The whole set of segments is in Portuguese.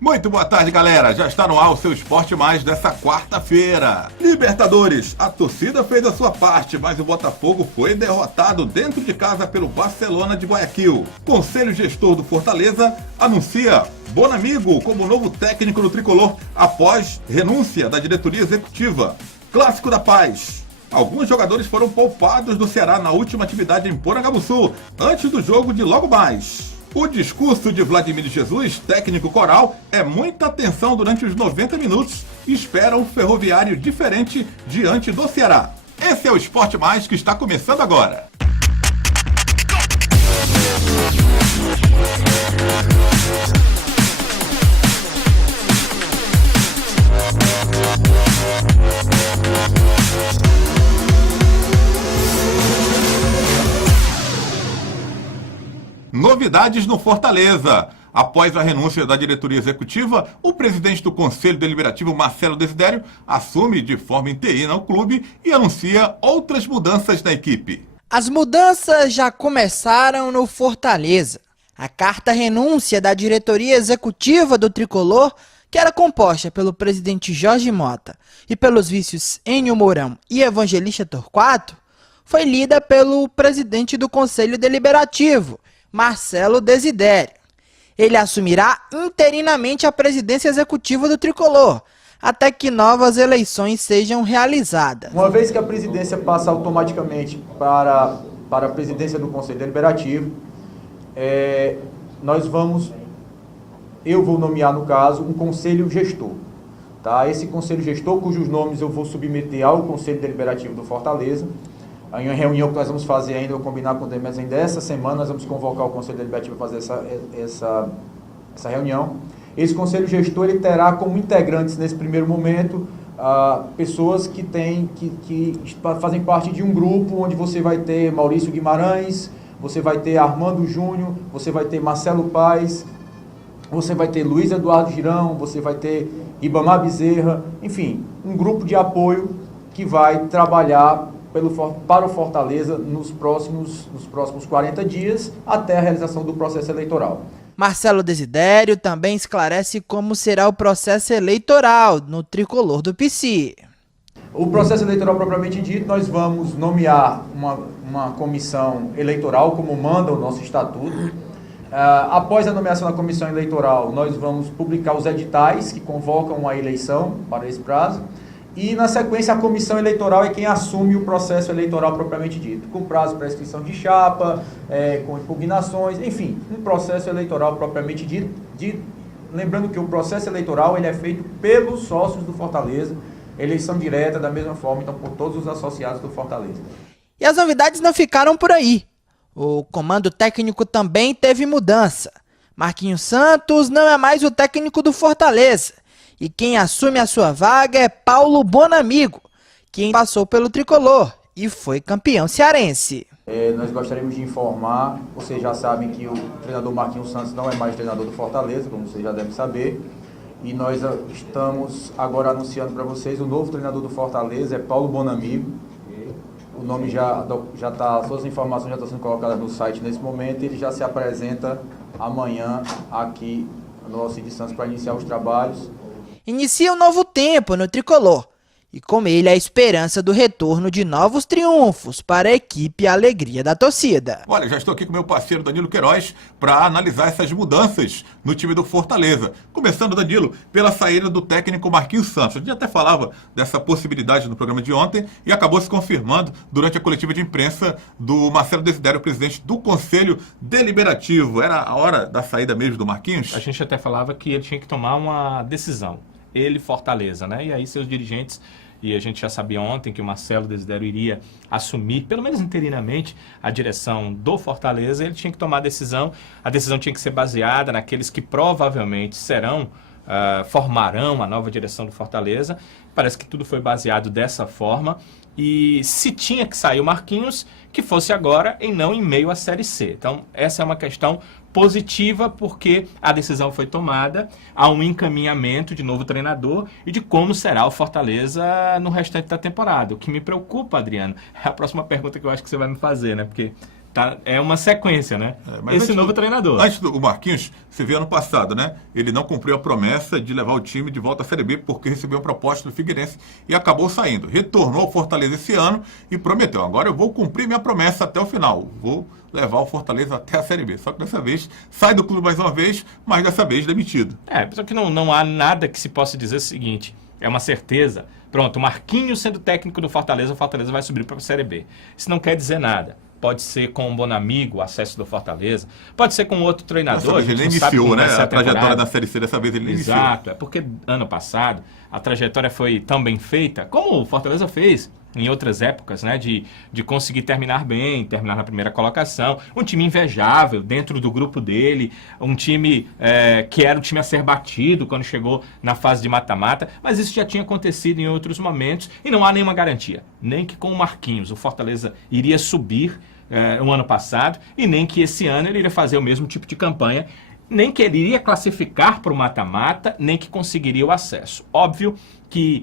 Muito boa tarde, galera. Já está no ar o seu Esporte Mais dessa quarta-feira. Libertadores, a torcida fez a sua parte, mas o Botafogo foi derrotado dentro de casa pelo Barcelona de Guayaquil. Conselho Gestor do Fortaleza anuncia Bonamigo como novo técnico do tricolor após renúncia da diretoria executiva. Clássico da Paz. Alguns jogadores foram poupados do Ceará na última atividade em Porangabuçu, antes do jogo de logo mais. O discurso de Vladimir Jesus, técnico coral, é muita atenção durante os 90 minutos e espera um Ferroviário diferente diante do Ceará. Esse é o Esporte Mais que está começando agora. Novidades no Fortaleza. Após a renúncia da diretoria executiva, o presidente do Conselho Deliberativo, Marcelo Desidério, assume de forma interina o clube e anuncia outras mudanças na equipe. As mudanças já começaram no Fortaleza. A carta renúncia da diretoria executiva do Tricolor, que era composta pelo presidente Jorge Mota e pelos vícios Enio Mourão e Evangelista Torquato, foi lida pelo presidente do Conselho Deliberativo, Marcelo Desidério. Ele assumirá interinamente a presidência executiva do Tricolor, até que novas eleições sejam realizadas. Uma vez que a presidência passa automaticamente para a presidência do Conselho Deliberativo, eu vou nomear, no caso, um conselho gestor. Tá? Esse conselho gestor, cujos nomes eu vou submeter ao Conselho Deliberativo do Fortaleza. Em uma reunião que nós vamos fazer ainda, eu vou combinar com o Demetrio ainda essa semana, nós vamos convocar o Conselho Deliberativo para fazer essa reunião. Esse Conselho Gestor ele terá como integrantes, nesse primeiro momento, pessoas que fazem parte de um grupo onde você vai ter Maurício Guimarães, você vai ter Armando Júnior, você vai ter Marcelo Paes, você vai ter Luiz Eduardo Girão, você vai ter Ribamar Bezerra, enfim, um grupo de apoio que vai trabalhar para o Fortaleza nos próximos 40 dias, até a realização do processo eleitoral. Marcelo Desidério também esclarece como será o processo eleitoral no Tricolor do PC. O processo eleitoral propriamente dito, nós vamos nomear uma comissão eleitoral, como manda o nosso estatuto. Após a nomeação da comissão eleitoral, nós vamos publicar os editais que convocam a eleição para esse prazo. E, na sequência, a comissão eleitoral é quem assume o processo eleitoral propriamente dito, com prazo para inscrição de chapa, com impugnações, enfim, um processo eleitoral propriamente dito. Lembrando que o processo eleitoral ele é feito pelos sócios do Fortaleza, eleição direta da mesma forma, então, por todos os associados do Fortaleza. E as novidades não ficaram por aí. O comando técnico também teve mudança. Marquinhos Santos não é mais o técnico do Fortaleza. E quem assume a sua vaga é Paulo Bonamigo, quem passou pelo Tricolor e foi campeão cearense. Nós gostaríamos de informar, vocês já sabem que o treinador Marquinhos Santos não é mais treinador do Fortaleza, como vocês já devem saber. E nós estamos agora anunciando para vocês, o novo treinador do Fortaleza é Paulo Bonamigo. O nome já está, todas as informações já estão sendo colocadas no site nesse momento. Ele já se apresenta amanhã aqui no Alcides Santos para iniciar os trabalhos. Inicia um novo tempo no Tricolor, e com ele a esperança do retorno de novos triunfos para a equipe e a alegria da torcida. Olha, já estou aqui com meu parceiro Danilo Queiroz para analisar essas mudanças no time do Fortaleza. Começando, Danilo, pela saída do técnico Marquinhos Santos. A gente até falava dessa possibilidade no programa de ontem e acabou se confirmando durante a coletiva de imprensa do Marcelo Desidério, presidente do Conselho Deliberativo. Era a hora da saída mesmo do Marquinhos? A gente até falava que ele tinha que tomar uma decisão. Ele, Fortaleza, né? E aí seus dirigentes, e a gente já sabia ontem que o Marcelo Desidério iria assumir, pelo menos interinamente, a direção do Fortaleza. Ele tinha que tomar a decisão tinha que ser baseada naqueles que provavelmente formarão a nova direção do Fortaleza. Parece que tudo foi baseado dessa forma. E se tinha que sair o Marquinhos, que fosse agora e não em meio à Série C. Então, essa é uma questão positiva, porque a decisão foi tomada, há um encaminhamento de novo treinador e de como será o Fortaleza no restante da temporada. O que me preocupa, Adriano, é a próxima pergunta que eu acho que você vai me fazer, né? Porque É uma sequência, né? Esse novo treinador. Antes do Marquinhos, você viu ano passado, né? Ele não cumpriu a promessa de levar o time de volta à Série B porque recebeu uma proposta do Figueirense e acabou saindo. Retornou ao Fortaleza esse ano e prometeu: agora eu vou cumprir minha promessa até o final. Vou levar o Fortaleza até a Série B. Só que dessa vez sai do clube mais uma vez, mas dessa vez demitido. Só que não há nada que se possa dizer o seguinte: é uma certeza. Pronto, o Marquinhos sendo técnico do Fortaleza, o Fortaleza vai subir para a Série B. Isso não quer dizer nada. Pode ser com um Bonamigo, o acesso do Fortaleza. Pode ser com outro treinador. Dessa vez ele iniciou, né? A trajetória da Série C, dessa vez ele iniciou. Exato. É porque ano passado a trajetória foi tão bem feita, como o Fortaleza fez em outras épocas, né? De conseguir terminar bem, terminar na primeira colocação. Um time invejável dentro do grupo dele. Um time que era o time a ser batido quando chegou na fase de mata-mata. Mas isso já tinha acontecido em outros momentos e não há nenhuma garantia. Nem que com o Marquinhos o Fortaleza iria subir o ano passado e nem que esse ano ele iria fazer o mesmo tipo de campanha, nem que ele iria classificar para o mata-mata, nem que conseguiria o acesso. Óbvio que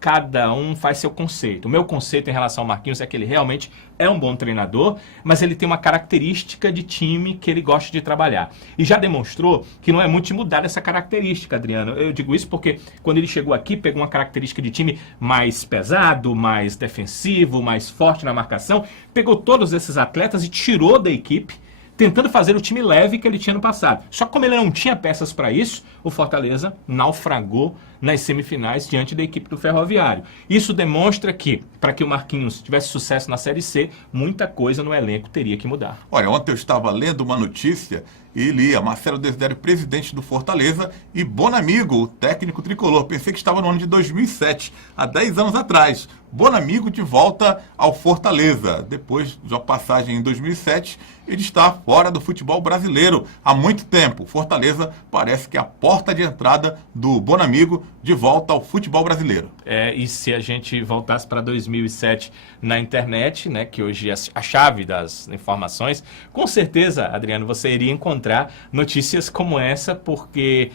cada um faz seu conceito. O meu conceito em relação ao Marquinhos é que ele realmente é um bom treinador, mas ele tem uma característica de time que ele gosta de trabalhar. E já demonstrou que não é muito de mudar essa característica, Adriano. Eu digo isso porque quando ele chegou aqui, pegou uma característica de time mais pesado, mais defensivo, mais forte na marcação, pegou todos esses atletas e tirou da equipe, tentando fazer o time leve que ele tinha no passado. Só que como ele não tinha peças para isso, o Fortaleza naufragou nas semifinais diante da equipe do Ferroviário. Isso demonstra que, para que o Marquinhos tivesse sucesso na Série C, muita coisa no elenco teria que mudar. Olha, ontem eu estava lendo uma notícia e lia Marcelo Desidério, presidente do Fortaleza, e Bonamigo, o técnico tricolor. Pensei que estava no ano de 2007, há 10 anos atrás. Bonamigo de volta ao Fortaleza. Depois de uma passagem em 2007, ele está fora do futebol brasileiro há muito tempo. Fortaleza parece que é a porta de entrada do Bonamigo de volta ao futebol brasileiro. E se a gente voltasse para 2007 na internet, né, que hoje é a chave das informações, com certeza, Adriano, você iria encontrar notícias como essa, porque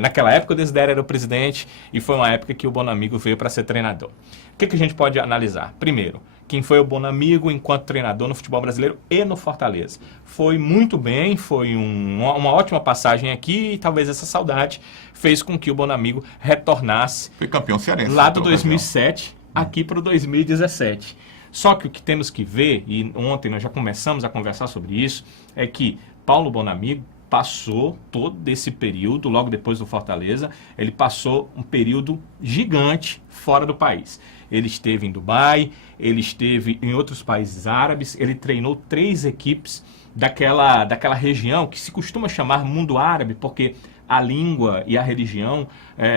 naquela época o Desidério era o presidente e foi uma época que o Bonamigo veio para ser treinador. O que a gente pode analisar? Primeiro, quem foi o Bonamigo enquanto treinador no futebol brasileiro e no Fortaleza. Foi muito bem, foi uma ótima passagem aqui e talvez essa saudade fez com que o Bonamigo retornasse. Foi campeão cearense. Lá do 2007 aqui para o 2017. Só que o que temos que ver, e ontem nós já começamos a conversar sobre isso, é que Paulo Bonamigo passou todo esse período, logo depois do Fortaleza, ele passou um período gigante fora do país. Ele esteve em Dubai, ele esteve em outros países árabes, ele treinou 3 equipes daquela região que se costuma chamar mundo árabe, porque a língua e a religião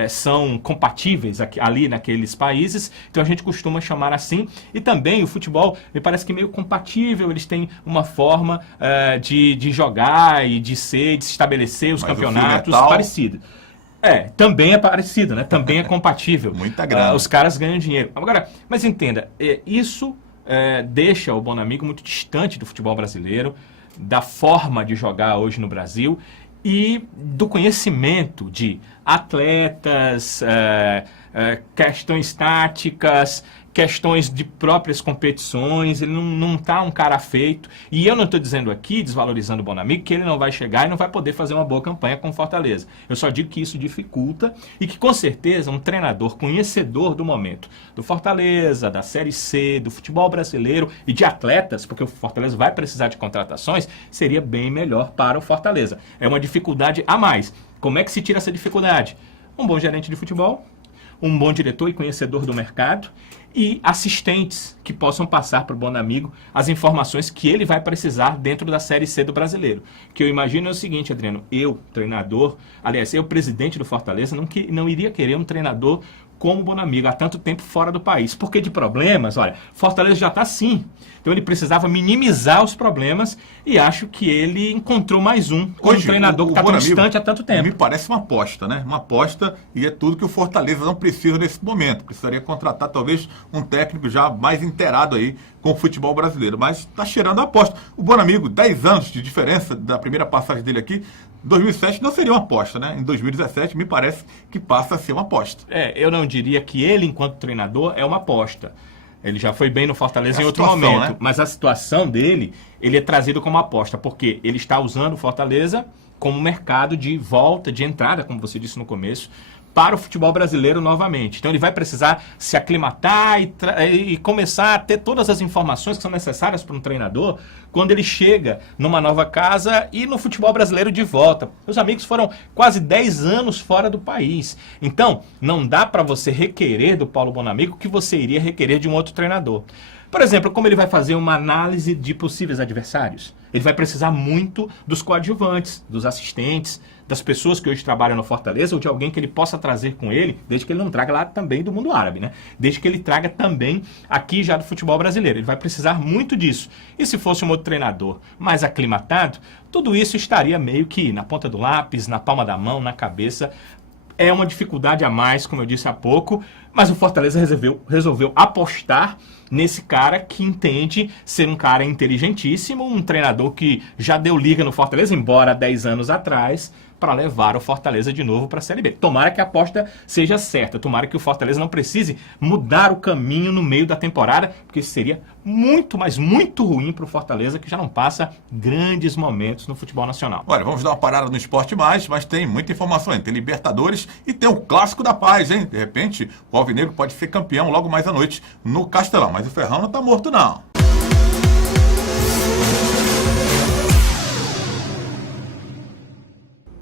são compatíveis ali naqueles países, então a gente costuma chamar assim. E também o futebol me parece que meio compatível, eles têm uma forma de jogar e de se estabelecer os campeonatos parecidos. Também é parecido, né? Também é compatível. Muita grana. Os caras ganham dinheiro. Agora, mas entenda, isso deixa o Bonamigo muito distante do futebol brasileiro, da forma de jogar hoje no Brasil e do conhecimento de atletas, questões táticas, questões de próprias competições. Ele não está um cara feito. E eu não estou dizendo aqui, desvalorizando o Bonamigo, que ele não vai chegar e não vai poder fazer uma boa campanha com o Fortaleza. Eu só digo que isso dificulta e que, com certeza, um treinador conhecedor do momento do Fortaleza, da Série C, do futebol brasileiro e de atletas, porque o Fortaleza vai precisar de contratações, seria bem melhor para o Fortaleza. É uma dificuldade a mais. Como é que se tira essa dificuldade? Um bom gerente de futebol, um bom diretor e conhecedor do mercado e assistentes que possam passar para o Bonamigo as informações que ele vai precisar dentro da Série C do Brasileiro. O que eu imagino é o seguinte, Adriano, eu, treinador, aliás, eu, presidente do Fortaleza, não iria querer um treinador como o Bonamigo, há tanto tempo fora do país. Porque de problemas, olha, Fortaleza já está assim. Então ele precisava minimizar os problemas e acho que ele encontrou mais um treinador que está tão distante há tanto tempo. Me parece uma aposta, né? Uma aposta, e é tudo que o Fortaleza não precisa nesse momento. Precisaria contratar talvez um técnico já mais inteirado aí com o futebol brasileiro. Mas está cheirando a aposta. O Bonamigo, 10 anos de diferença da primeira passagem dele aqui, 2007 não seria uma aposta, né? Em 2017 me parece que passa a ser uma aposta. Eu não diria que ele, enquanto treinador, é uma aposta. Ele já foi bem no Fortaleza É em a outro situação, momento. né? Mas a situação dele, ele é trazido como aposta, porque ele está usando o Fortaleza como mercado de volta, de entrada, como você disse no começo, para o futebol brasileiro novamente. Então ele vai precisar se aclimatar e começar a ter todas as informações que são necessárias para um treinador quando ele chega numa nova casa e no futebol brasileiro de volta. Meus amigos foram quase 10 anos fora do país. Então, não dá para você requerer do Paulo Bonamigo o que você iria requerer de um outro treinador. Por exemplo, como ele vai fazer uma análise de possíveis adversários? Ele vai precisar muito dos coadjuvantes, dos assistentes, das pessoas que hoje trabalham no Fortaleza ou de alguém que ele possa trazer com ele, desde que ele não traga lá também do mundo árabe, né? Desde que ele traga também aqui já do futebol brasileiro. Ele vai precisar muito disso. E se fosse um outro treinador mais aclimatado, tudo isso estaria meio que na ponta do lápis, na palma da mão, na cabeça. É uma dificuldade a mais, como eu disse há pouco, mas o Fortaleza resolveu apostar nesse cara que entende ser um cara inteligentíssimo, um treinador que já deu liga no Fortaleza, embora 10 anos atrás, para levar o Fortaleza de novo para a Série B. Tomara que a aposta seja certa, tomara que o Fortaleza não precise mudar o caminho no meio da temporada, porque isso seria muito, mas muito ruim para o Fortaleza, que já não passa grandes momentos no futebol nacional. Olha, vamos dar uma parada no Esporte Mais, mas tem muita informação, hein? Tem Libertadores e tem o Clássico da Paz, hein? De repente, o Alvinegro pode ser campeão logo mais à noite no Castelão, mas o Ferrão não tá morto, não.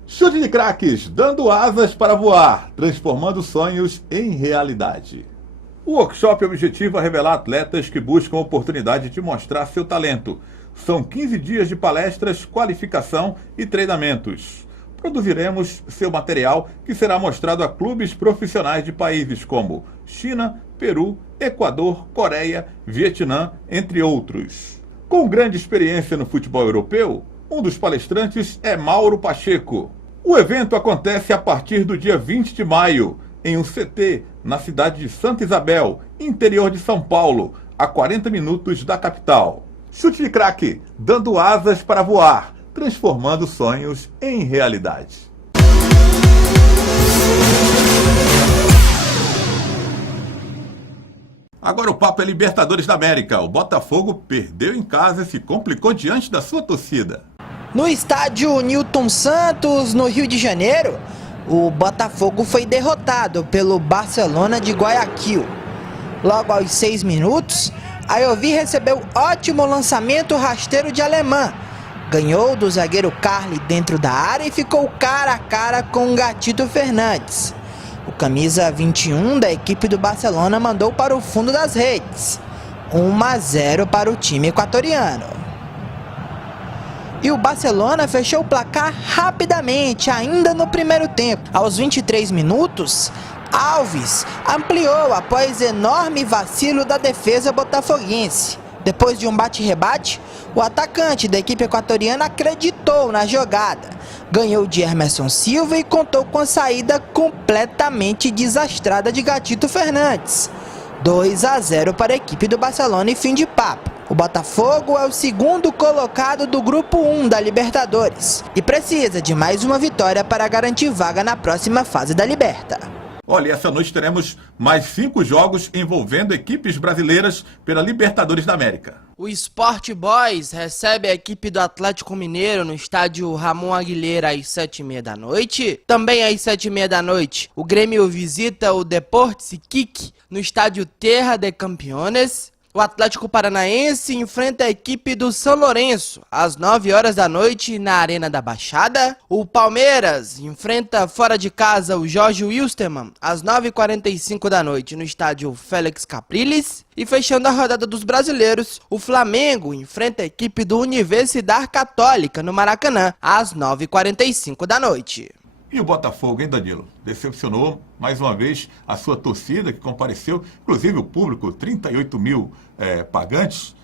Chute de craques, dando asas para voar, transformando sonhos em realidade. O workshop objetiva revelar atletas que buscam a oportunidade de mostrar seu talento. São 15 dias de palestras, qualificação e treinamentos. Produziremos seu material que será mostrado a clubes profissionais de países como China, Peru, Equador, Coreia, Vietnã, entre outros. Com grande experiência no futebol europeu, um dos palestrantes é Mauro Pacheco. O evento acontece a partir do dia 20 de maio, em um CT, na cidade de Santa Isabel, interior de São Paulo, a 40 minutos da capital. Chute de craque, dando asas para voar, transformando sonhos em realidade. Agora o papo é Libertadores da América. O Botafogo perdeu em casa e se complicou diante da sua torcida. No estádio Newton Santos, no Rio de Janeiro, o Botafogo foi derrotado pelo Barcelona de Guayaquil. Logo aos 6 minutos, Ayoví recebeu ótimo lançamento rasteiro de Alemã. Ganhou do zagueiro Carli dentro da área e ficou cara a cara com o Gatito Fernandes. O camisa 21 da equipe do Barcelona mandou para o fundo das redes. 1-0 para o time equatoriano. E o Barcelona fechou o placar rapidamente, ainda no primeiro tempo. Aos 23 minutos, Alves ampliou após enorme vacilo da defesa botafoguense. Depois de um bate-rebate, o atacante da equipe equatoriana acreditou na jogada. Ganhou de Emerson Silva e contou com a saída completamente desastrada de Gatito Fernandes. 2-0 para a equipe do Barcelona e fim de papo. O Botafogo é o segundo colocado do Grupo 1 da Libertadores e precisa de mais uma vitória para garantir vaga na próxima fase da Liberta. Olha, essa noite teremos mais 5 jogos envolvendo equipes brasileiras pela Libertadores da América. O Sport Boys recebe a equipe do Atlético Mineiro no estádio Ramon Aguilera às 7h30 da noite. Também às 7h30 da noite, o Grêmio visita o Deportes Iquique no estádio Terra de Campeones. O Atlético Paranaense enfrenta a equipe do São Lourenço às 9h da noite na Arena da Baixada. O Palmeiras enfrenta fora de casa o Jorge Wilstermann às 9h45 da noite no estádio Félix Capriles. E fechando a rodada dos brasileiros, o Flamengo enfrenta a equipe do Universidade Católica no Maracanã às 9h45 da noite. E o Botafogo, hein, Danilo? Decepcionou mais uma vez a sua torcida que compareceu, inclusive o público, 38 mil pagantes,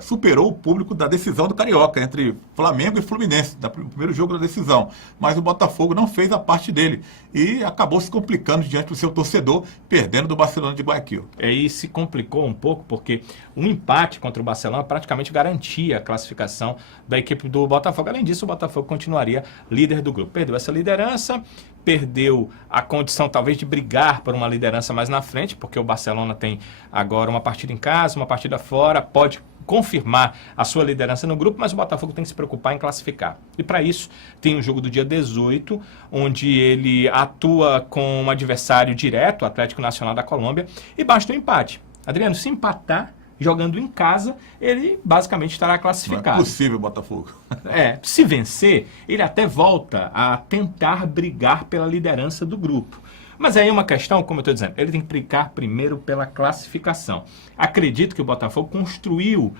superou o público da decisão do Carioca, entre Flamengo e Fluminense, do primeiro jogo da decisão. Mas o Botafogo não fez a parte dele e acabou se complicando diante do seu torcedor, perdendo do Barcelona de Guayaquil. E se complicou um pouco porque um empate contra o Barcelona praticamente garantia a classificação da equipe do Botafogo. Além disso, o Botafogo continuaria líder do grupo. Perdeu essa liderança, perdeu a condição talvez de brigar por uma liderança mais na frente, porque o Barcelona tem agora uma partida em casa, uma partida fora, pode confirmar a sua liderança no grupo, mas o Botafogo tem que se preocupar em classificar. E para isso tem o jogo do dia 18, onde ele atua com um adversário direto, o Atlético Nacional da Colômbia, e basta um empate. Adriano, se empatar, jogando em casa, ele basicamente estará classificado. Não é possível, Botafogo. Se vencer, ele até volta a tentar brigar pela liderança do grupo. Mas aí uma questão, como eu estou dizendo, ele tem que brigar primeiro pela classificação. Acredito que o Botafogo construiu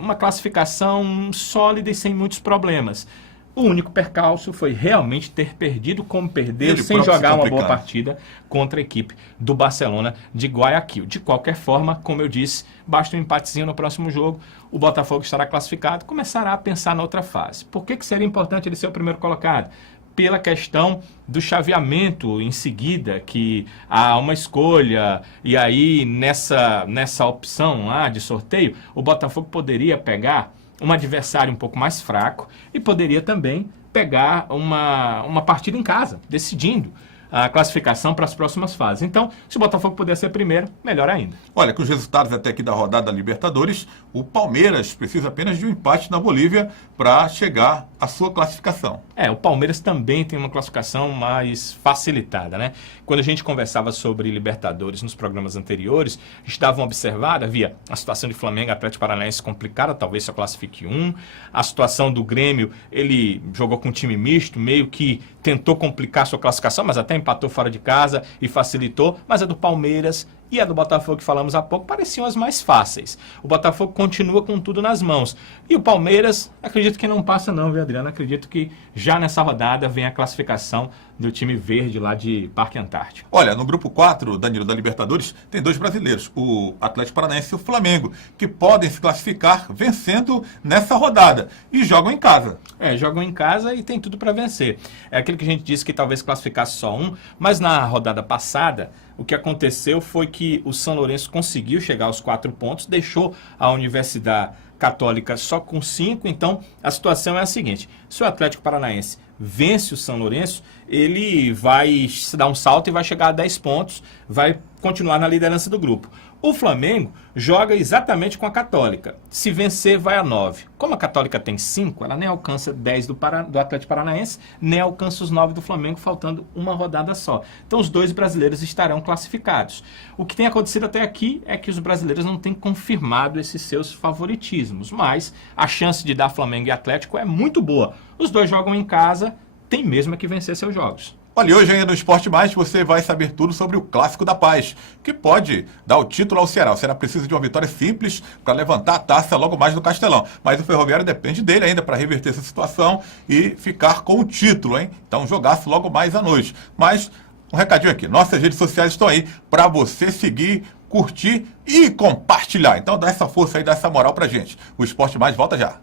uma classificação sólida e sem muitos problemas. O único percalço foi realmente ter perdido como perdeu, sem jogar uma boa partida contra a equipe do Barcelona de Guayaquil. De qualquer forma, como eu disse, basta um empatezinho no próximo jogo, o Botafogo estará classificado, começará a pensar na outra fase. Por que seria importante ele ser o primeiro colocado? Pela questão do chaveamento em seguida, que há uma escolha, e aí nessa opção lá de sorteio, o Botafogo poderia pegar um adversário um pouco mais fraco e poderia também pegar uma partida em casa, decidindo a classificação para as próximas fases. Então, se o Botafogo puder ser primeiro, melhor ainda. Olha, com os resultados até aqui da rodada da Libertadores, o Palmeiras precisa apenas de um empate na Bolívia para chegar à sua classificação. O Palmeiras também tem uma classificação mais facilitada, né? Quando a gente conversava sobre Libertadores nos programas anteriores, a gente dava uma observada, havia a situação de Flamengo e Atlético Paranaense complicada, talvez só classifique um. A situação do Grêmio, ele jogou com um time misto, meio que tentou complicar a sua classificação, mas até empatou fora de casa e facilitou. Mas a do Palmeiras e a do Botafogo, que falamos há pouco, pareciam as mais fáceis. O Botafogo continua com tudo nas mãos. E o Palmeiras, acredito que não passa não, viu, Adriano? Acredito que já nessa rodada vem a classificação do time verde lá de Parque Antártico. Olha, no grupo 4, Danilo, da Libertadores, tem dois brasileiros, o Atlético Paranaense e o Flamengo, que podem se classificar vencendo nessa rodada e jogam em casa. Jogam em casa e tem tudo para vencer. É aquilo que a gente disse que talvez classificasse só um, mas na rodada passada, o que aconteceu foi que o São Lourenço conseguiu chegar aos 4 pontos, deixou a Universidade Católica só com 5, então a situação é a seguinte: se o Atlético Paranaense vence o São Lourenço, ele vai dar um salto e vai chegar a 10 pontos, vai continuar na liderança do grupo. O Flamengo joga exatamente com a Católica. Se vencer, vai a 9. Como a Católica tem 5, ela nem alcança 10 do Atlético Paranaense, nem alcança os 9 do Flamengo, faltando uma rodada só. Então os dois brasileiros estarão classificados. O que tem acontecido até aqui é que os brasileiros não têm confirmado esses seus favoritismos, mas a chance de dar Flamengo e Atlético é muito boa. Os dois jogam em casa, tem mesmo que vencer seus jogos. Olha, hoje ainda no Esporte Mais você vai saber tudo sobre o Clássico da Paz, que pode dar o título ao Ceará. O Ceará precisa de uma vitória simples para levantar a taça logo mais no Castelão. Mas o Ferroviário depende dele ainda para reverter essa situação e ficar com o título, hein? Então jogasse logo mais à noite. Mas um recadinho aqui, nossas redes sociais estão aí para você seguir, curtir e compartilhar. Então dá essa força aí, dá essa moral pra gente. O Esporte Mais volta já.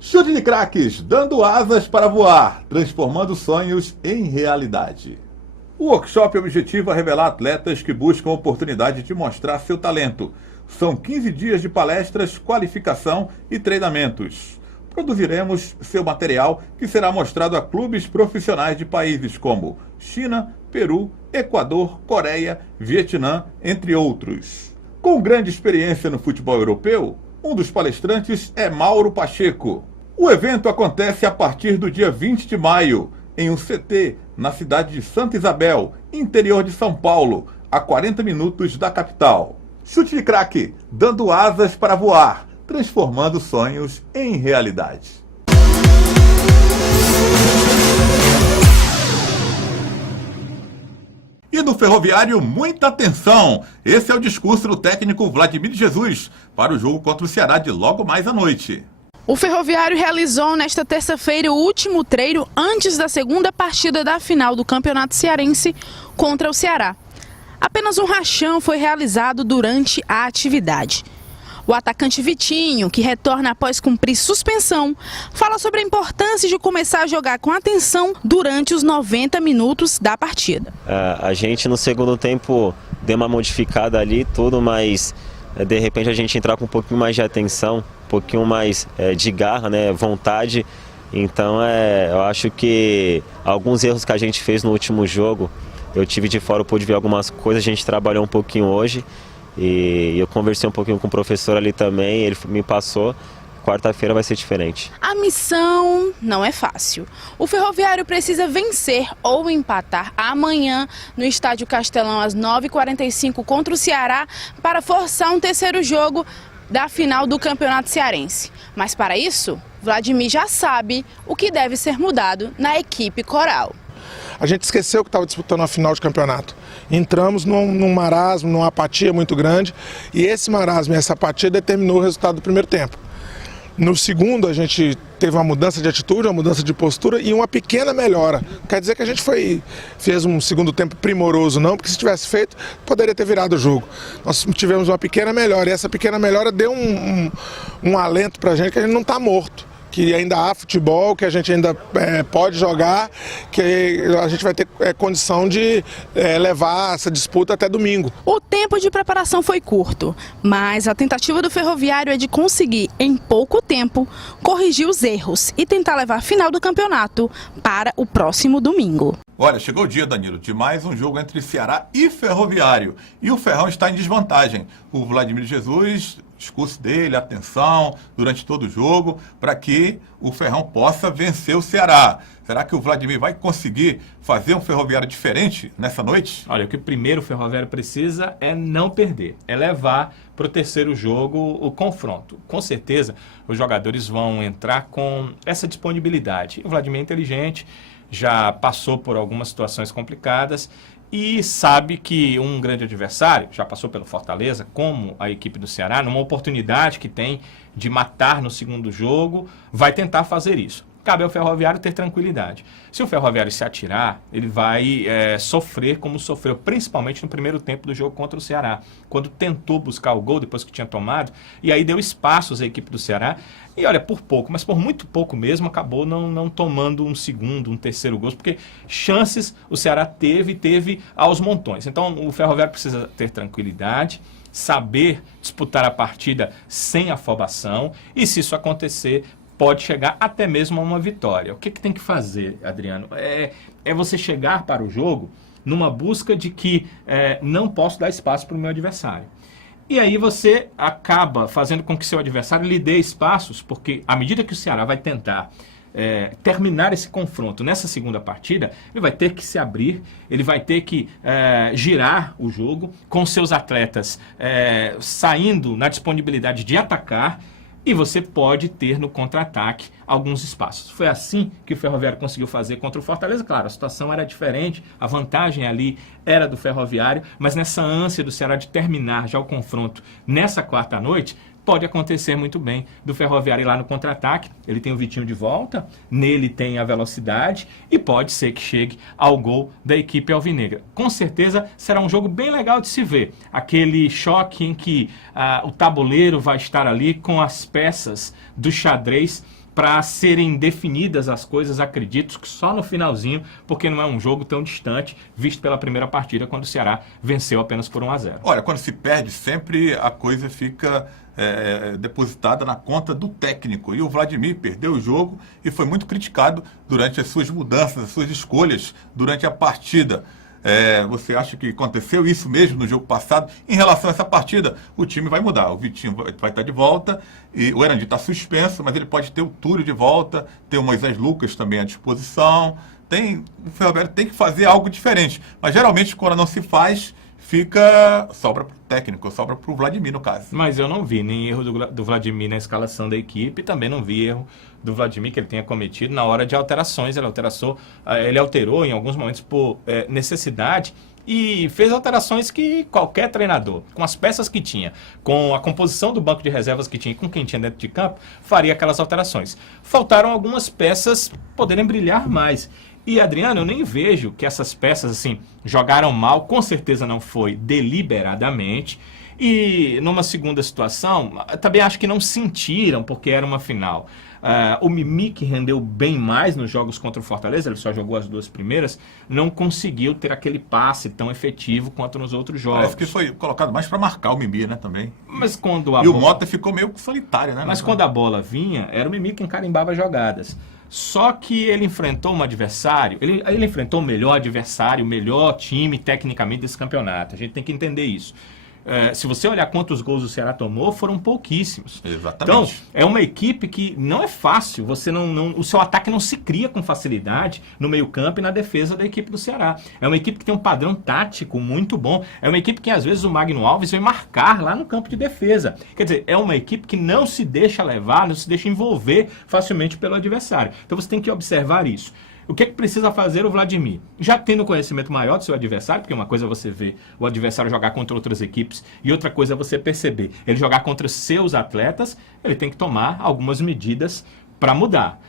Chute de craques, dando asas para voar, transformando sonhos em realidade. O workshop objetiva revelar atletas que buscam a oportunidade de mostrar seu talento. São 15 dias de palestras, qualificação e treinamentos. Produziremos seu material que será mostrado a clubes profissionais de países como China, Peru, Equador, Coreia, Vietnã, entre outros. Com grande experiência no futebol europeu, um dos palestrantes é Mauro Pacheco. O evento acontece a partir do dia 20 de maio, em um CT, na cidade de Santa Isabel, interior de São Paulo, a 40 minutos da capital. Chute de craque, dando asas para voar, transformando sonhos em realidade. E no Ferroviário, muita atenção! Esse é o discurso do técnico Vladimir Jesus para o jogo contra o Ceará de logo mais à noite. O Ferroviário realizou nesta terça-feira o último treino antes da segunda partida da final do Campeonato Cearense contra o Ceará. Apenas um rachão foi realizado durante a atividade. O atacante Vitinho, que retorna após cumprir suspensão, fala sobre a importância de começar a jogar com atenção durante os 90 minutos da partida. A gente no segundo tempo deu uma modificada ali, tudo, mas de repente a gente entrar com um pouquinho mais de atenção pouquinho mais de garra, né, vontade. Então eu acho que alguns erros que a gente fez no último jogo, eu tive de fora, eu pude ver algumas coisas, a gente trabalhou um pouquinho hoje e eu conversei um pouquinho com o professor ali também, ele me passou. Quarta-feira vai ser diferente. A missão não é fácil. O Ferroviário precisa vencer ou empatar amanhã no Estádio Castelão às 9h45 contra o Ceará para forçar um terceiro jogo da final do Campeonato Cearense. Mas para isso, Vladimir já sabe o que deve ser mudado na equipe coral. A gente esqueceu que estava disputando a final de campeonato. Entramos num marasmo, numa apatia muito grande, e esse marasmo e essa apatia determinou o resultado do primeiro tempo. No segundo, a gente teve uma mudança de atitude, uma mudança de postura e uma pequena melhora. Quer dizer que a gente fez um segundo tempo primoroso, não, porque se tivesse feito, poderia ter virado o jogo. Nós tivemos uma pequena melhora e essa pequena melhora deu um alento para a gente que a gente não está morto. Que ainda há futebol, que a gente ainda pode jogar, que a gente vai ter condição de levar essa disputa até domingo. O tempo de preparação foi curto, mas a tentativa do Ferroviário é de conseguir, em pouco tempo, corrigir os erros e tentar levar a final do campeonato para o próximo domingo. Olha, chegou o dia, Danilo, de mais um jogo entre Ceará e Ferroviário. E o Ferrão está em desvantagem. O Vladimir Jesus, discurso dele, atenção, durante todo o jogo, para que o Ferrão possa vencer o Ceará. Será que o Vladimir vai conseguir fazer um Ferroviário diferente nessa noite? Olha, o que primeiro o Ferroviário precisa é não perder, é levar para o terceiro jogo o confronto. Com certeza, os jogadores vão entrar com essa disponibilidade. O Vladimir é inteligente, já passou por algumas situações complicadas e sabe que um grande adversário, já passou pelo Fortaleza, como a equipe do Ceará, numa oportunidade que tem de matar no segundo jogo, vai tentar fazer isso. Cabe ao Ferroviário ter tranquilidade. Se o Ferroviário se atirar, ele vai sofrer como sofreu, principalmente no primeiro tempo do jogo contra o Ceará, quando tentou buscar o gol depois que tinha tomado, e aí deu espaços à equipe do Ceará, e olha, por pouco, mas por muito pouco mesmo, acabou não tomando um segundo, um terceiro gol, porque chances o Ceará teve aos montões. Então o Ferroviário precisa ter tranquilidade, saber disputar a partida sem afobação, e se isso acontecer, pode chegar até mesmo a uma vitória. O que tem que fazer, Adriano? É você chegar para o jogo numa busca de que não posso dar espaço para o meu adversário. E aí você acaba fazendo com que seu adversário lhe dê espaços, porque à medida que o Ceará vai tentar terminar esse confronto nessa segunda partida, ele vai ter que se abrir, ele vai ter que girar o jogo com seus atletas saindo na disponibilidade de atacar, e você pode ter no contra-ataque alguns espaços. Foi assim que o Ferroviário conseguiu fazer contra o Fortaleza. Claro, a situação era diferente, a vantagem ali era do Ferroviário, mas nessa ânsia do Ceará de terminar já o confronto nessa quarta noite, pode acontecer muito bem do Ferroviário ir lá no contra-ataque. Ele tem o Vitinho de volta, nele tem a velocidade e pode ser que chegue ao gol da equipe alvinegra. Com certeza será um jogo bem legal de se ver. Aquele choque em que o tabuleiro vai estar ali com as peças do xadrez para serem definidas as coisas, acredito que só no finalzinho, porque não é um jogo tão distante, visto pela primeira partida, quando o Ceará venceu apenas por 1-0. Olha, quando se perde, sempre a coisa fica depositada na conta do técnico. E o Vladimir perdeu o jogo e foi muito criticado durante as suas mudanças, as suas escolhas durante a partida. Você acha que aconteceu isso mesmo no jogo passado? Em relação a essa partida, o time vai mudar. O Vitinho vai estar de volta, e o Erandi está suspenso, mas ele pode ter o Túlio de volta, ter o Moisés Lucas também à disposição. O Ferroviário tem que fazer algo diferente. Mas geralmente, quando não se faz, sobra para o técnico, sobra para o Vladimir, no caso. Mas eu não vi nem erro do Vladimir na escalação da equipe, também não vi erro do Vladimir que ele tenha cometido na hora de alterações. Ele alterou em alguns momentos por necessidade e fez alterações que qualquer treinador, com as peças que tinha, com a composição do banco de reservas que tinha, com quem tinha dentro de campo, faria aquelas alterações. Faltaram algumas peças poderem brilhar mais. E, Adriano, eu nem vejo que essas peças assim jogaram mal, com certeza não foi deliberadamente. E numa segunda situação, também acho que não sentiram, porque era uma final. O Mimi, que rendeu bem mais nos jogos contra o Fortaleza, ele só jogou as 2 primeiras, não conseguiu ter aquele passe tão efetivo quanto nos outros jogos. Parece que foi colocado mais para marcar o Mimi, né, também. Mas quando o Mota ficou meio solitário, né? Mas quando a bola vinha, era o Mimi quem carimbava jogadas. Só que ele enfrentou um adversário, ele enfrentou o melhor adversário, o melhor time tecnicamente desse campeonato. A gente tem que entender isso. Se você olhar quantos gols o Ceará tomou, foram pouquíssimos. Exatamente. Então, é uma equipe que não é fácil. Você o seu ataque não se cria com facilidade no meio-campo e na defesa da equipe do Ceará. É uma equipe que tem um padrão tático muito bom. É uma equipe que, às vezes, o Magno Alves vem marcar lá no campo de defesa. Quer dizer, é uma equipe que não se deixa levar, não se deixa envolver facilmente pelo adversário. Então, você tem que observar isso. O que precisa fazer o Vladimir? Já tendo conhecimento maior do seu adversário, porque uma coisa é você ver o adversário jogar contra outras equipes e outra coisa é você perceber ele jogar contra seus atletas, ele tem que tomar algumas medidas para mudar.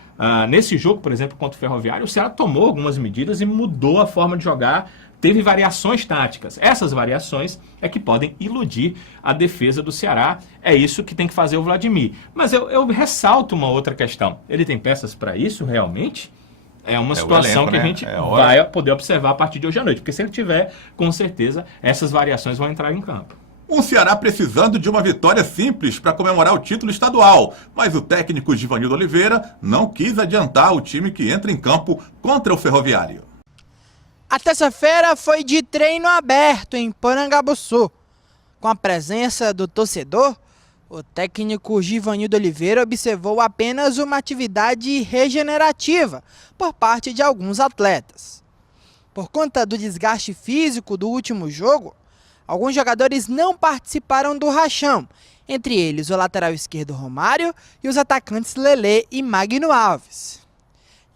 Nesse jogo, por exemplo, contra o Ferroviário, o Ceará tomou algumas medidas e mudou a forma de jogar, teve variações táticas. Essas variações é que podem iludir a defesa do Ceará. É isso que tem que fazer o Vladimir. Mas eu ressalto uma outra questão. Ele tem peças para isso, realmente? É uma situação elenco, que né? a gente vai poder observar a partir de hoje à noite. Porque se ele tiver, com certeza, essas variações vão entrar em campo. Um Ceará precisando de uma vitória simples para comemorar o título estadual. Mas o técnico Givanildo Oliveira não quis adiantar o time que entra em campo contra o Ferroviário. A terça-feira foi de treino aberto em Porangabuçu. Com a presença do torcedor, o técnico Givanildo Oliveira observou apenas uma atividade regenerativa por parte de alguns atletas. Por conta do desgaste físico do último jogo, alguns jogadores não participaram do rachão, entre eles o lateral esquerdo Romário e os atacantes Lelê e Magno Alves.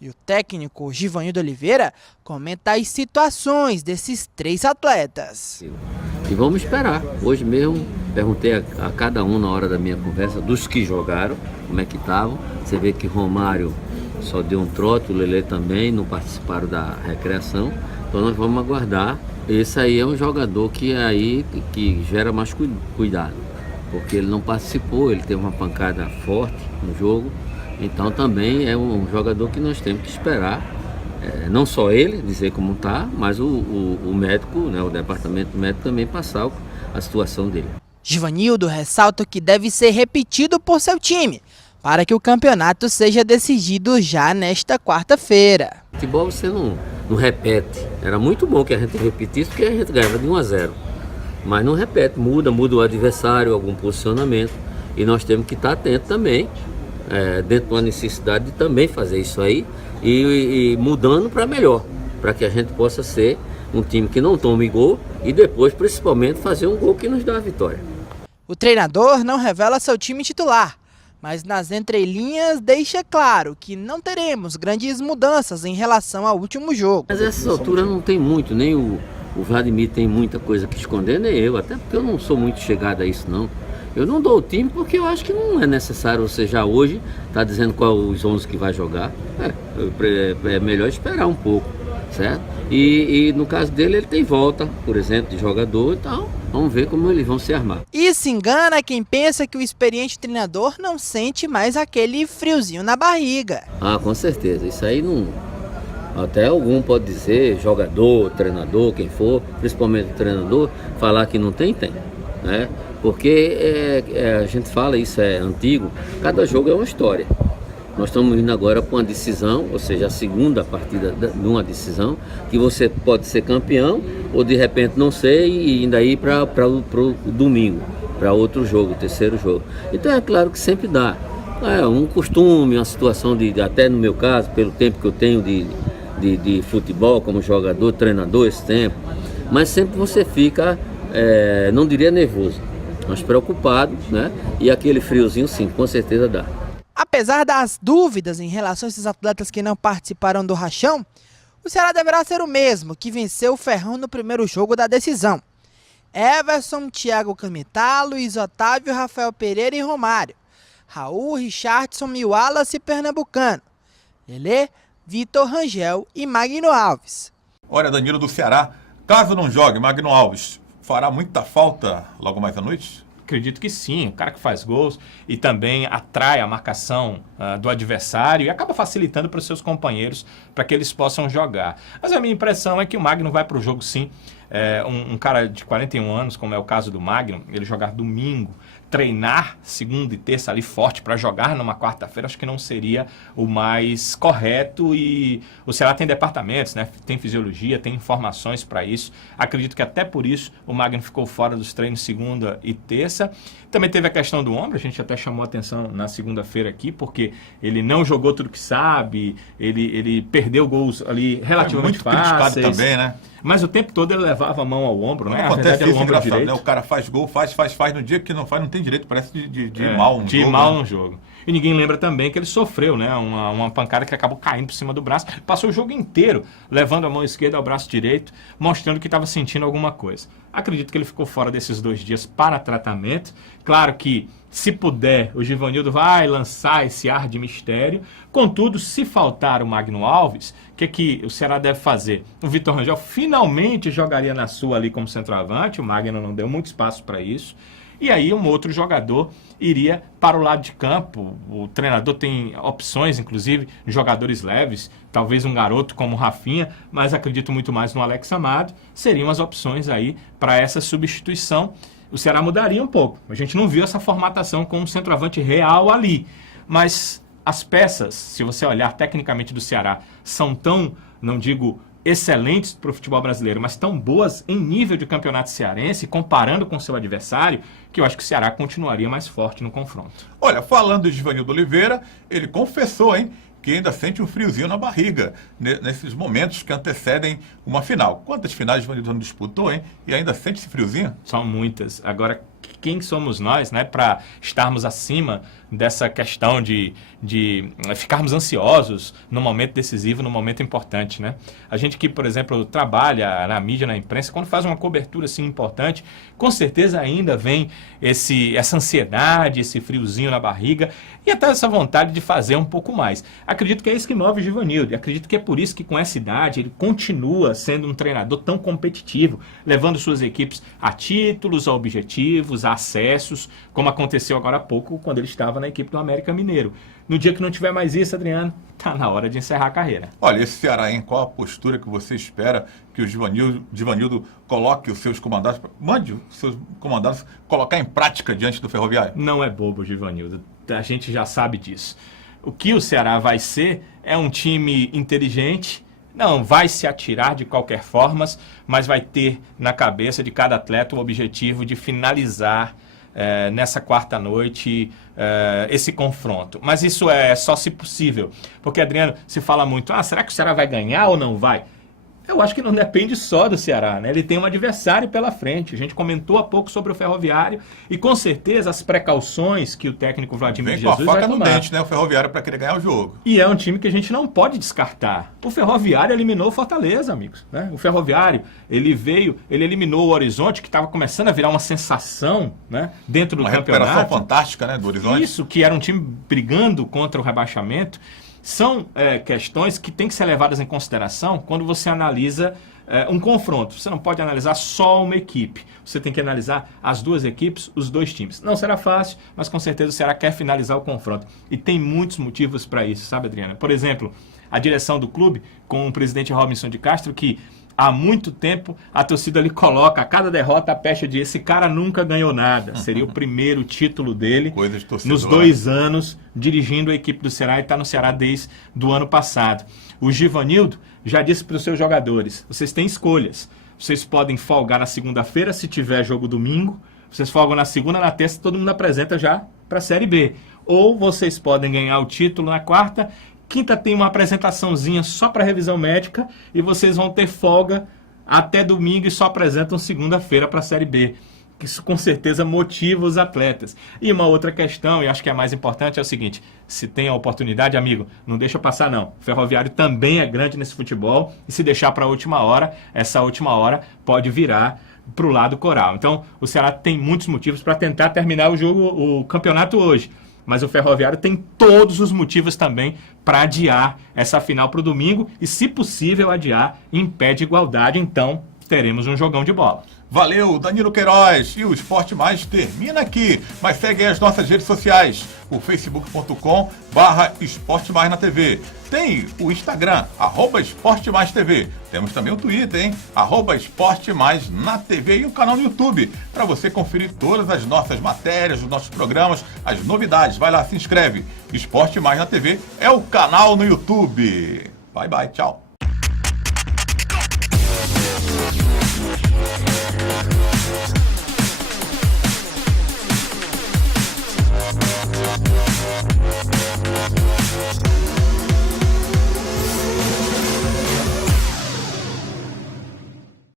E o técnico Givanildo Oliveira comenta as situações desses 3 atletas. E vamos esperar. Hoje mesmo perguntei a cada um na hora da minha conversa, dos que jogaram, como é que estavam. Você vê que Romário só deu um trote, o Lelê também, não participaram da recreação. Então nós vamos aguardar. Esse aí é um jogador que gera mais cuidado, porque ele não participou, ele teve uma pancada forte no jogo. Então também é um jogador que nós temos que esperar. Não só ele dizer como está, mas o médico, né, o departamento médico também passar a situação dele. Givanildo ressalta que deve ser repetido por seu time, para que o campeonato seja decidido já nesta quarta-feira. Futebol você não repete. Era muito bom que a gente repetisse, porque a gente ganhava de 1-0. Mas não repete, muda o adversário, algum posicionamento. E nós temos que estar atentos também, dentro da necessidade de também fazer isso aí, e mudando para melhor, para que a gente possa ser um time que não tome gol e depois, principalmente, fazer um gol que nos dá a vitória. O treinador não revela seu time titular, mas nas entrelinhas deixa claro que não teremos grandes mudanças em relação ao último jogo. Mas essa altura não tem muito, nem o Vladimir tem muita coisa que esconder, nem eu, até porque eu não sou muito chegado a isso não. Eu não dou o time porque eu acho que não é necessário você já hoje estar dizendo qual os 11 que vai jogar. É melhor esperar um pouco, certo? E no caso dele, ele tem volta, por exemplo, de jogador, então vamos ver como eles vão se armar. E se engana quem pensa que o experiente treinador não sente mais aquele friozinho na barriga. Ah, com certeza, isso aí não... Até algum pode dizer, jogador, treinador, quem for, principalmente o treinador, falar que não tem, né? Porque a gente fala, isso é antigo, cada jogo é uma história. Nós estamos indo agora para uma decisão, ou seja, a segunda partida de uma decisão, que você pode ser campeão ou de repente não ser e ainda ir para o domingo, para outro jogo, o terceiro jogo. Então é claro que sempre dá. É um costume, uma situação até no meu caso, pelo tempo que eu tenho de futebol como jogador, treinador esse tempo, mas sempre você fica, não diria nervoso, mas preocupado, né? E aquele friozinho sim, com certeza dá. Apesar das dúvidas em relação a esses atletas que não participaram do rachão, o Ceará deverá ser o mesmo que venceu o Ferrão no primeiro jogo da decisão. Everson, Thiago Camitá, Luiz Otávio, Rafael Pereira e Romário. Raul, Richardson e Wallace Pernambucano. Lelê, Vitor Rangel e Magno Alves. Olha, Danilo do Ceará, caso não jogue Magno Alves, fará muita falta logo mais à noite? Acredito que sim, o cara que faz gols e também atrai a marcação do adversário e acaba facilitando para os seus companheiros para que eles possam jogar. Mas a minha impressão é que o Magno vai para o jogo sim. Um cara de 41 anos, como é o caso do Magno, ele jogar domingo, treinar segunda e terça ali forte para jogar numa quarta-feira, acho que não seria o mais correto. E o Ceará tem departamentos, né? Tem fisiologia, tem informações para isso. Acredito que até por isso o Magno ficou fora dos treinos segunda e terça. Também teve a questão do ombro, a gente até chamou a atenção na segunda-feira aqui, porque ele não jogou tudo que sabe, ele perdeu gols ali relativamente fáceis. Muito criticado também, né? Mas o tempo todo ele levava a mão ao ombro, né? Acontece isso, ombro engraçado, direito. né? O cara faz gol, faz, no dia que não faz, não tem direito, parece de ir mal no de jogo. ir mal né? no jogo. E ninguém lembra também que ele sofreu, né? Uma pancada que acabou caindo por cima do braço. Passou o jogo inteiro levando a mão esquerda ao braço direito, mostrando que estava sentindo alguma coisa. Acredito que ele ficou fora desses 2 dias para tratamento. Claro que, se puder, o Givanildo vai lançar esse ar de mistério. Contudo, se faltar o Magno Alves, o que o Ceará deve fazer? O Vitor Rangel finalmente jogaria na sua ali como centroavante. O Magno não deu muito espaço para isso. E aí um outro jogador iria para o lado de campo. O treinador tem opções, inclusive, jogadores leves, talvez um garoto como o Rafinha, mas acredito muito mais no Alex Amado. Seriam as opções aí para essa substituição. O Ceará mudaria um pouco. A gente não viu essa formatação com um centroavante real ali. Mas as peças, se você olhar tecnicamente do Ceará, são tão, não digo excelentes para o futebol brasileiro, mas tão boas em nível de campeonato cearense, comparando com seu adversário, que eu acho que o Ceará continuaria mais forte no confronto. Olha, falando de Givanildo Oliveira, ele confessou, hein, que ainda sente um friozinho na barriga nesses momentos que antecedem uma final. Quantas finais Givanildo não disputou, hein? E ainda sente esse friozinho? São muitas. Agora, quem somos nós, né, para estarmos acima dessa questão de ficarmos ansiosos no momento decisivo, no momento importante, né? A gente que, por exemplo, trabalha na mídia, na imprensa, quando faz uma cobertura assim importante, com certeza ainda vem essa ansiedade, esse friozinho na barriga e até essa vontade de fazer um pouco mais. Acredito que é isso que move o Givanildo, e acredito que é por isso que com essa idade ele continua sendo um treinador tão competitivo, levando suas equipes a títulos, a objetivos, a acessos, como aconteceu agora há pouco quando ele estava na equipe do América Mineiro. No dia que não tiver mais isso, Adriano, tá na hora de encerrar a carreira. Olha, esse Ceará, hein? Qual a postura que você espera que o Givanildo coloque os seus comandados, mande os seus comandados colocar em prática diante do Ferroviário? Não é bobo o Givanildo, a gente já sabe disso. O que o Ceará vai ser é um time inteligente, não vai se atirar de qualquer forma, mas vai ter na cabeça de cada atleta o objetivo de finalizar nessa quarta noite esse confronto. Mas isso é só se possível, porque, Adriano, se fala muito, será que o Ceará vai ganhar ou não vai? Eu acho que não depende só do Ceará, né? Ele tem um adversário pela frente. A gente comentou há pouco sobre o Ferroviário e com certeza as precauções que o técnico Vladimir Jesus vai tomar. Vem com a faca no dente, né? O Ferroviário para querer ganhar o jogo. E é um time que a gente não pode descartar. O Ferroviário eliminou o Fortaleza, amigos, né? O Ferroviário, ele eliminou o Horizonte, que estava começando a virar uma sensação, né? Dentro do campeonato. Uma recuperação fantástica, né? Do Horizonte. Isso, que era um time brigando contra o rebaixamento. São questões que têm que ser levadas em consideração quando você analisa um confronto. Você não pode analisar só uma equipe. Você tem que analisar as duas equipes, os dois times. Não será fácil, mas com certeza o Ceará quer finalizar o confronto. E tem muitos motivos para isso, sabe, Adriana? Por exemplo, a direção do clube, com o presidente Robinson de Castro, que há muito tempo a torcida lhe coloca a cada derrota a pecha de esse cara nunca ganhou nada. Seria o primeiro título dele nos 2 anos dirigindo a equipe do Ceará e está no Ceará desde o ano passado. O Givanildo já disse para os seus jogadores, vocês têm escolhas. Vocês podem folgar na segunda-feira se tiver jogo domingo, vocês folgam na segunda, na terça, todo mundo apresenta já para a Série B. Ou vocês podem ganhar o título na quarta, quinta tem uma apresentaçãozinha só para revisão médica e vocês vão ter folga até domingo e só apresentam segunda-feira para a Série B. Isso com certeza motiva os atletas. E uma outra questão, e acho que é a mais importante, é o seguinte: se tem a oportunidade, amigo, não deixa passar não. O Ferroviário também é grande nesse futebol e se deixar para a última hora, essa última hora pode virar para o lado coral. Então o Ceará tem muitos motivos para tentar terminar o campeonato hoje. Mas o Ferroviário tem todos os motivos também para adiar essa final para o domingo e, se possível, adiar em pé de igualdade. Então, teremos um jogão de bola. Valeu, Danilo Queiroz. E o Esporte Mais termina aqui. Mas segue aí as nossas redes sociais. O facebook.com/Esporte Mais na TV. Tem o Instagram, @Esporte Mais TV. Temos também o Twitter, hein? @Esporte Mais na TV e o canal no YouTube. Para você conferir todas as nossas matérias, os nossos programas, as novidades. Vai lá, se inscreve. Esporte Mais na TV é o canal no YouTube. Bye, bye. Tchau.